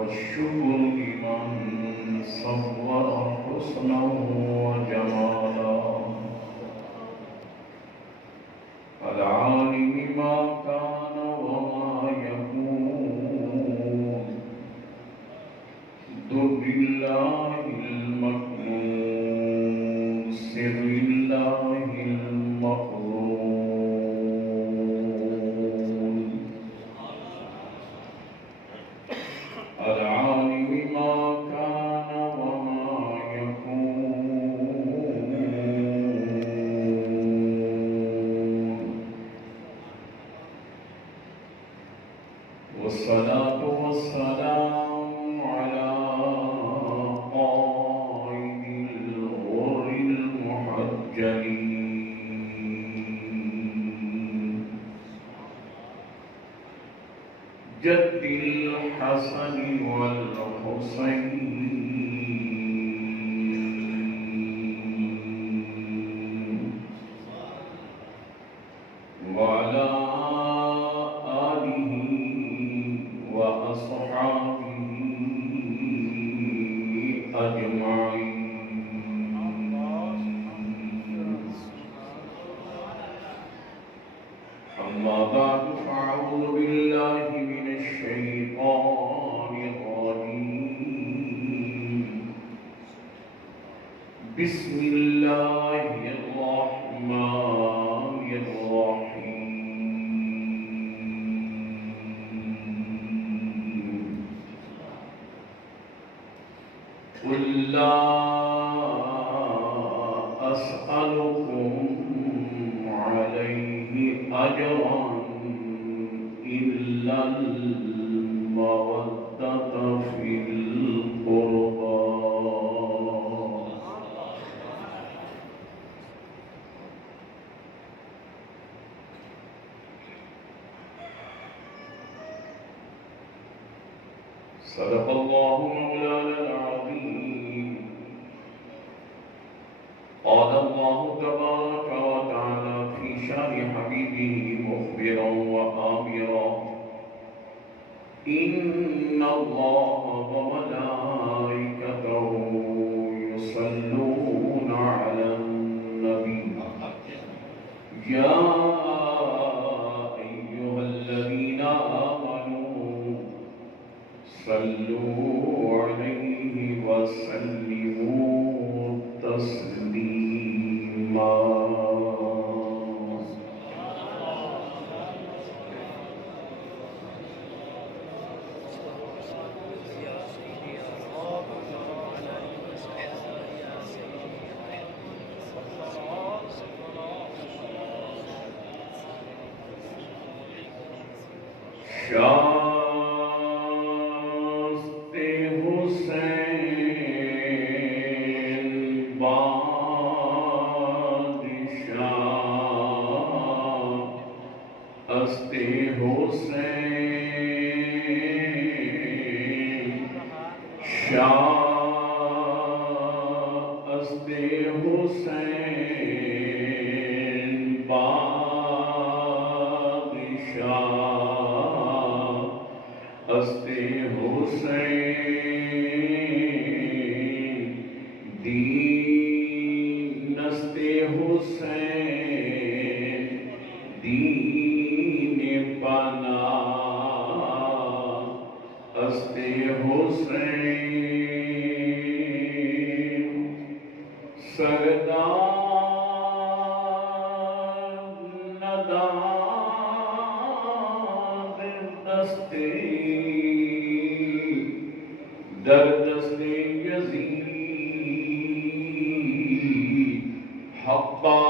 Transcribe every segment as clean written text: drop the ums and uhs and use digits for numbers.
والشكر لمن صور حسنا وجمالا العالم ما كان وما يكون در الله المكنون سر الله المخزون العالم ما كان وما يكون والصلاة والسلام على قائد الغر المحجلين جد الحسن والحسين وعلى آله وأصحابه أجمعين أما بعد فأعوذ بالله من الشيطان الرجيم بسم الله الرحمن الرحيم قل لا أسألكم عليه أجرا إلا المودة في القربى صدق الله مولانا العظيم قال الله تبارك وتعالى في شان حبيبه مخبرا وآمرا إن الله وملائكته يصلون على النبي يا أيها الذين آمنوا صلوا عليه وسلموا تسليما شاست حسین بادشاہ است حسین شاہ است حسین بادشاہ است حسین دین است حسین دین پناہ است حسین سردار نداد دستے در دست یزید حقا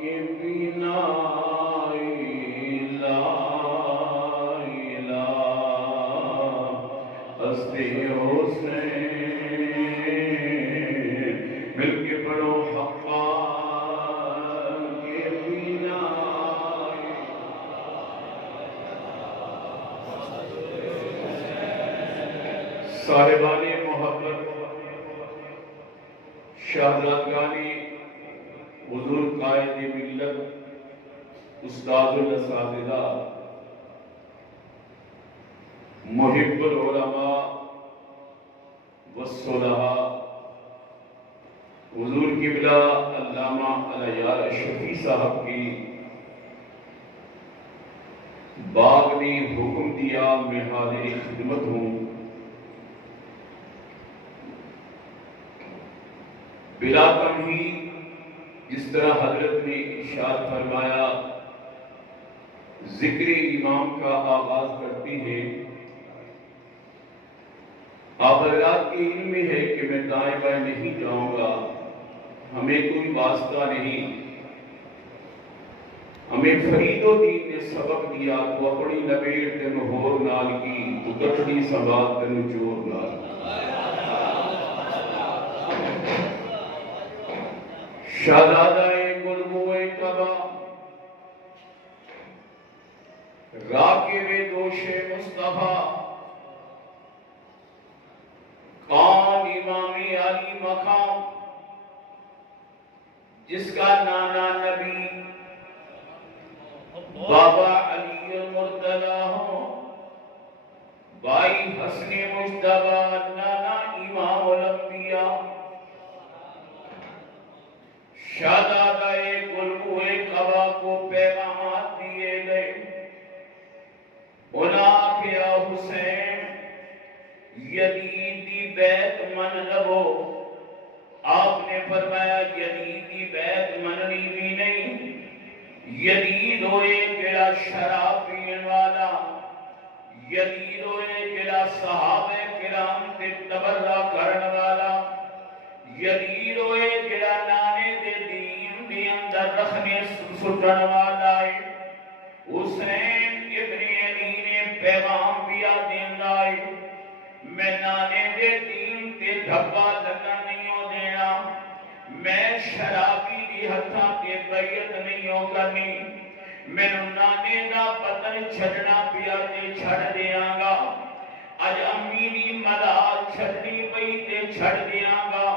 کے بنا لا الہ است حسین مل کے پڑھو حقا کے بنا صاحبان محبت شہزادگانی حضور قائد ملت استاد الاساتذہ محب العلماء والصلحاء حضور قبلہ علامہ علیہ اشرفی صاحب کی باغ نے حکم دیا میں حاضر خدمت ہوں۔ بلا تمہید جس طرح حضرت نے ارشاد فرمایا ذکر امام کا آغاز کرتے ہیں۔ آپ حضرات کے علم میں ہے کہ میں دائیں بائیں نہیں جاؤں گا، ہمیں کوئی واسطہ نہیں، ہمیں فرید الدین نے سبق دیا تو اپنی نبیڑ تے مہور نال کی تو گٹڑی سنبھال تے نچور نال۔ شہزادہ گلبوئے کعبہ راکب دوش مصطفیٰ کون امامی علی مقام جس کا نانا نبی بابا علی المرتضی ہو، بھائی حسن مجتبی نانا امام الانبیاء، شہزادہ گلبوئے کعبہ کو پیغامات دیے گئے۔ انہاں کیا حسین یزید دی بیعت من لبو، آپ نے فرمایا یزید دی بیعت مننی بھی نہیں، یزید ہوئے جڑا شراب پین والا، یزید ہوئے جڑا صحابہ کرام تے تبرہ کرن والا، یزید ہوئے جڑا نانے دے دین دی اندر رکھنے سٹن والا ہے۔ حسین ابن علی نے پیغام دیا دیندا ہے میں نانے دے دین تے دھبا لگا نہیں ہو دینا، میں شرابی دی ہتھاں تے بیعت نہیں ہو کرنی، میں نانے دا پتن چھڑنا پیا تے چھڑ دیاں گا، اج امی دی مدار چھڑنی پئی تے چھڑ دیاں گا،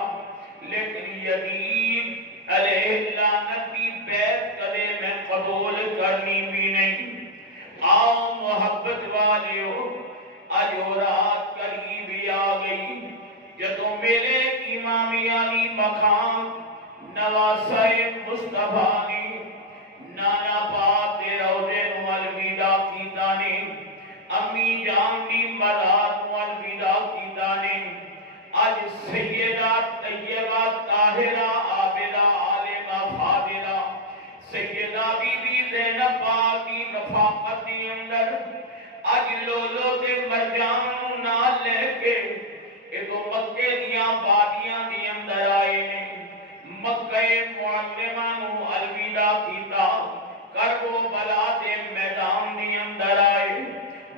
لیکن یزید علیہ لعنت دی بیعت کدے میں قبول کرنی بھی نہیں۔ آؤ محبت والیو اج وہ رات قریب آ گئی جدوں میرے امامی علی مقام نواسہ مصطفیٰ نے نانا پاک دے روضے نو الوداع کیتا نے، امی جان دی مدار نو الوداع کیتا نے، اج سیدہ طیبہ طاہرہ عابدہ عالمہ فاضلہ سیدہ بی بی زینب پاک دی رفاقت دی اندر اج لولو دے مرجان نال لے کے ایک مکے دیاں وادیاں دی اندر آئے نے، مکہ معظمہ نو الوداع کیتا، کربلا دے میدان دی اندر آئے۔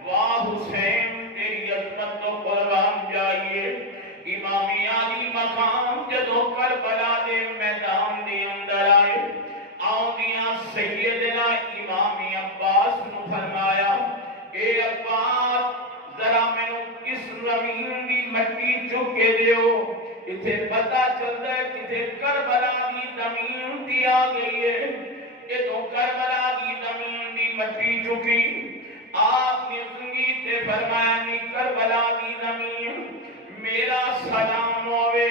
واہ حسین تیری عظمت تو قربان جائیے، امامی علی مقام جدو کربلا دے میدان دی اندر آئے، آؤندیاں سیدنا امامی عباس نو فرمایا اے عباس ذرا مینو کس زمین دی مٹی چک کے دیو، اتھے پتہ چلتا ہے کتھے کربلا دی زمین دی آ گئی ہے۔ یہ تو کربلا دی زمین دی مٹی چکی، آپ نے سنگی تے فرمایا نہیں کربلا دی زمین میرا سلام ہوئے،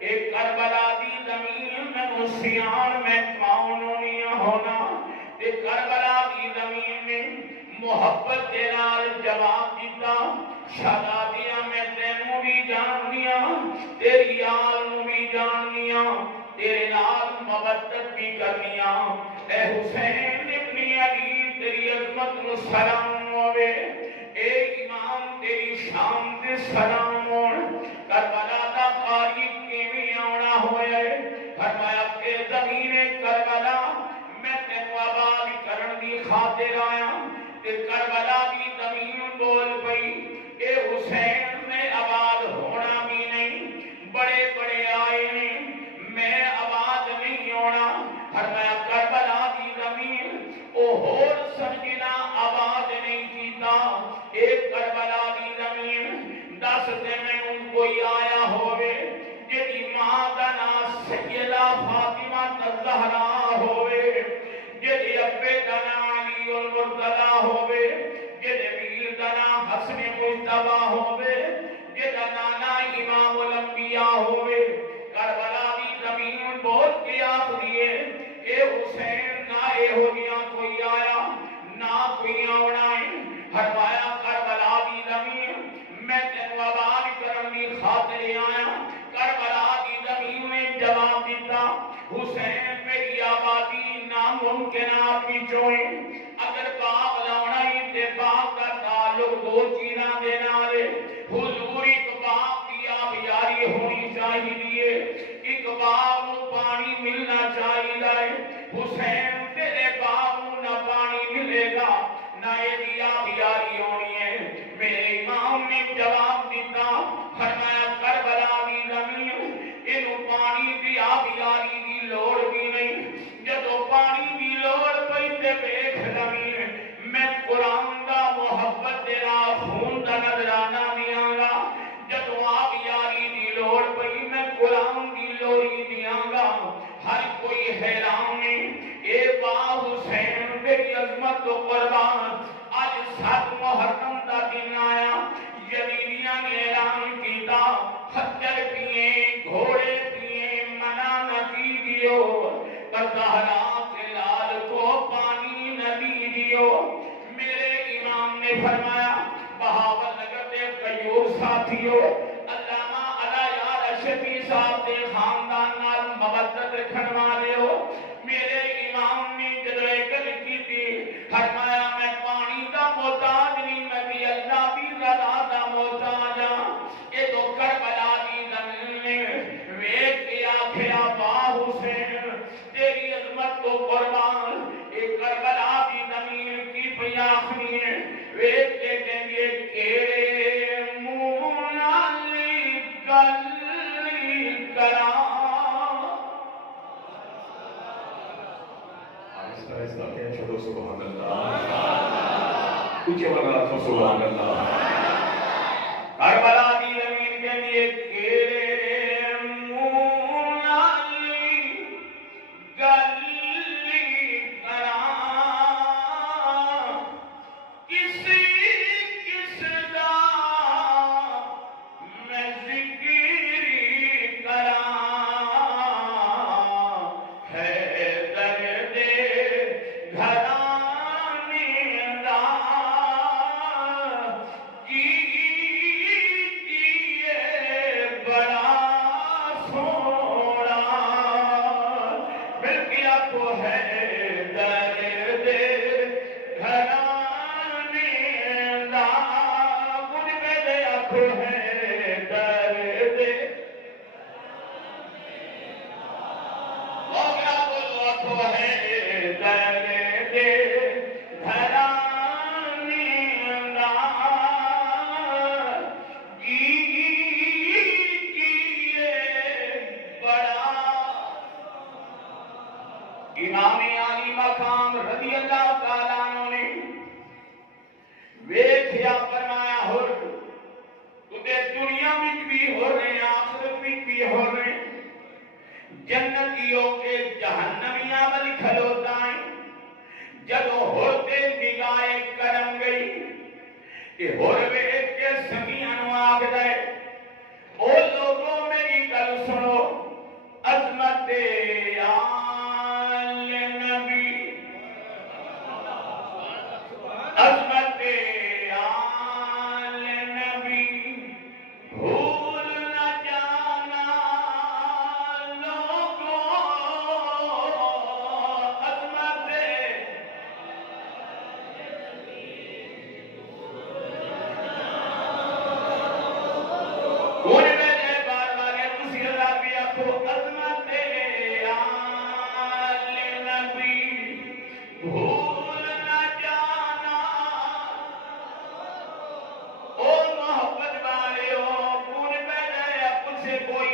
ایک کربلا دی زمین میں سیان میں کون نہیں ہونا، ایک کربلا دی زمین میں محبت دینال جواب دیتا، شہزادیاں میں تینوں بھی جاننیاں، تیری آل نو بھی جاننیاں، تیرے نال مودت بھی کرنیاں، اے حسین ابن علی تیری عظمت نو سلام ہوئے، اے امام تیری شان دے سلام ہوئے، کربلا دا قاری کیویں آنا ہوئے، فرمایا کہ زمین کربلا میں تینوں آباد کرن دی خاطر آیا، تے کربلا دی زمین بول پئی اے حسین میں آباد ہونا بھی نہیں، بڑے بڑے آئے ہیں میں آباد نہیں ہونا، فرمایا کربلا دی زمین او ہور سمجھنا آباد نہیں کیتا، ایک کربلا دی زمین دس تے میں ان کوئی آیا ہوئے جیڑی ماں دا نام سیدہ فاطمہ الزہرا ہوئے، جیڑی ابے دا نام علی المرتضی ہوئے، جیڑے ویر دا نام حسن مجتبی ہوئے جدا نانا امام الانبیاء ہوئے کربلا دی زمین بہت کے آخری ہے اے حسین نہ اے ہو گیا کوئی آیا نہ کوئی آوڑائیں فرمایا کربلا دی زمین میں تینو آباد کرن دی خاطر آیا کربلا دی زمین نے جواب دیتا حسین میری آبادی ناممکن آپ کی چوئیں اگر باغ لاؤنائی تے باغ کا تعلق دو چیزاں دینا لے حضور ایک باغ کی آبیاری ہونی چاہیے ایک باغ نو پانی ملنا چاہیے حسین تیرے باغ نو نہ پانی ملے گا نہ یہ آبیاری ہونی ہے میرے امام نے جواب دیتا فرمایا کربلا دی زمین انہوں پانی دی آبیاری دی لوڑ بھی نہیں جدو پانی دی لوڑ پہتے بیٹھ زمین میں قرآن دا محبت تیرا خون دا نظرانہ دیاں گا جدو آبیاری دی لوڑ پہی میں قرآن دی لوڑی دیاں گا ہر کوئی حیران اے واہ حسین تیری عظمت و قربان آج 7 محرم دا دن آیا یزیدیاں نے اعلان کیتا خچر پیئے گھوڑے پیئے منع نہ کیجیو پر زہرا کے لال کو پانی نہ دیجیو میرے امام نے فرمایا بہاول نگر دے قیور ساتھیو علامہ علیہ رشفی صاحب دے خاندان نال مودت رکھن والے ہو میرے امام نے جدو گل کی تھی فرمایا میں پانی دا محتاج نہیں میں بھی اللہ بھی رضا دا محتاج ہاں یہ تو کربلا دی زمین نے ویکھ کے آکھیا با حسین تیری عظمت کو قربان یہ کربلا دی زمین کی پئی آخری ہے ویکھ کے کہیں گے کیڑے منہ نال گل کرا چھوڑو سبحان اللہ اونچے والا سبحان اللہ کربلا دی زمین کے لیے کیڑے منہ نال گل کرا کسی کس دا میں ذکر کرا ہے درد گھرانے دا بڑا سونا مل گیا تو ہے درد گھرانے دا مجھ میں گیا تو ہے درد ہو گیا تو ہے درد گھرانے دا امام علی مقام رضی اللہ تعالیٰ عنہ نے ویکھیا فرمایا ہو تے دنیا میں بھی ہو رہے ہیں آخرت میں بھی ہو رہے ہیں جنتیوں کے جہنمیاں بل کھلوتا ہے جدو ہوتے نگاہ کرم گئی کہ ہوروے کے سمیانو آگ دائے او لوگوں میری گل سنو عظمت آل نبی عظمت آل نبی بھول نہ جانا لوگوں عظمت کوئی میرے بار بارے اسی اللہ بھی آکھو عظمت آل نبی بھول نہ جانا او محبت والے ہو کون پہ جائے کچھ کوئی